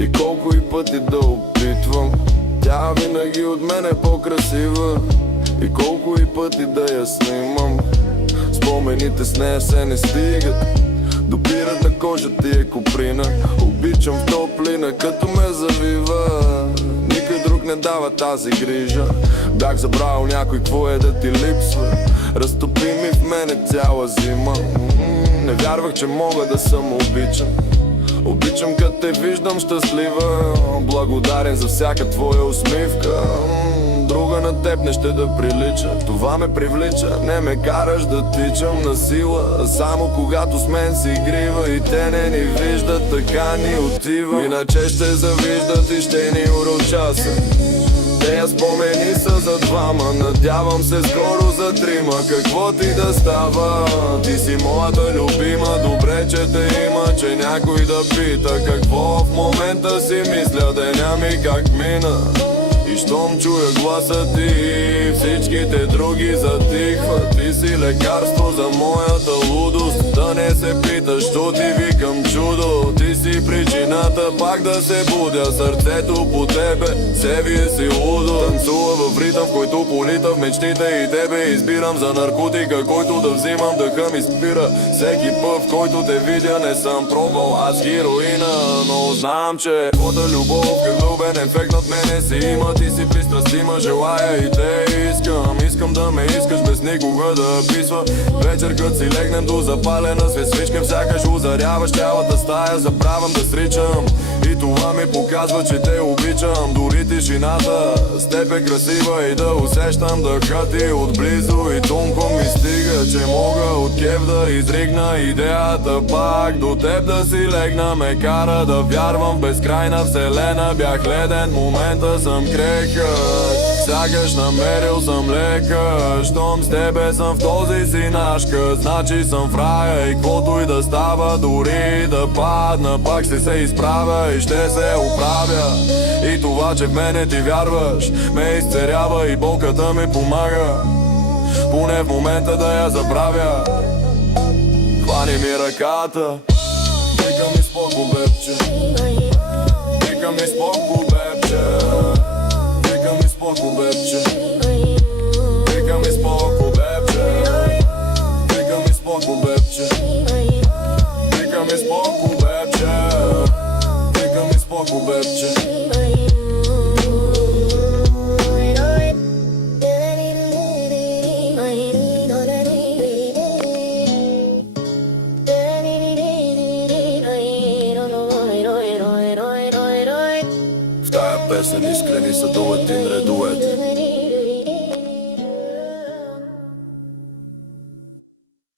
И колко и пъти да опитвам, тя винаги от мен е по-красива. И колко и пъти да я снимам, спомените с нея се не стигат. Допират на кожата и е коприна. Обичам в топлина, като ме завива. Никой друг не дава тази грижа. Бях забравил някой какво е да ти липсва. Разтопи ми в мене цяла зима. Не вярвах, че мога да съм обичан. Обичам като те виждам щастлива. Благодарен за всяка твоя усмивка. Друга на теб не ще да прилича. Това ме привлича, не ме караш да тичам на сила. Само когато с мен си игрива. И те не ни виждат, така ни отива. Иначе ще завиждат и ще ни урочаса. Тея спомени са за двама, надявам се скоро за трима. Какво ти да става? Ти си моята любима. Добре, че те има, че някой да пита какво в момента си мисля. Деня ми как мина. И щом чуя гласа ти, всичките други затихват. Ти си лекарство за моята лудост. Да не се питаш, що ти викам чудо. Ти си причината пак да се будя. Сърцето по тебе се вие си лудо. Танцува в ритъм, в който полита в мечтите. И тебе избирам за наркотика, който да взимам, дъха ми спира. Всеки път, в който те видя, не съм пробвал аз хероина. Но знам, че твоята любов е влюбен ефект над мене си има. Ти си пристрастима, желая и те искам. Искам да ме искаш без никога да писва. Вечер като си легнем до запалена свет свичка, сякаш озаряваш цялата стая. Забравям да сричам и това ми показва, че те обичам. Дори тишината с теб е красива и да усещам дъха ти отблизо. И тонко ми стига, че мога от кеф да изригна. Идеята пак до теб да си легна ме кара да вярвам в безкрайна вселена. Бях леден, момента съм крехък. Сякаш намерил съм лека. Щом с тебе съм в този си наш кът, значи съм в рая. И каквото и да става, дори да падна, пак ще се изправя и ще се оправя. И това, че в мене ти вярваш, ме изцерява и болката ми помага. Поне в момента да я забравя. Хвани ми ръката. Вика ми споко, бебче. Вика ми споко, бебче. Вика ми споко, бебче. Вика ми споко, бебче. Вика ми споко, бебче. Вика ми споко, бебче. Вика ми споко, бебче. В тая песен искрени са дует и не дует.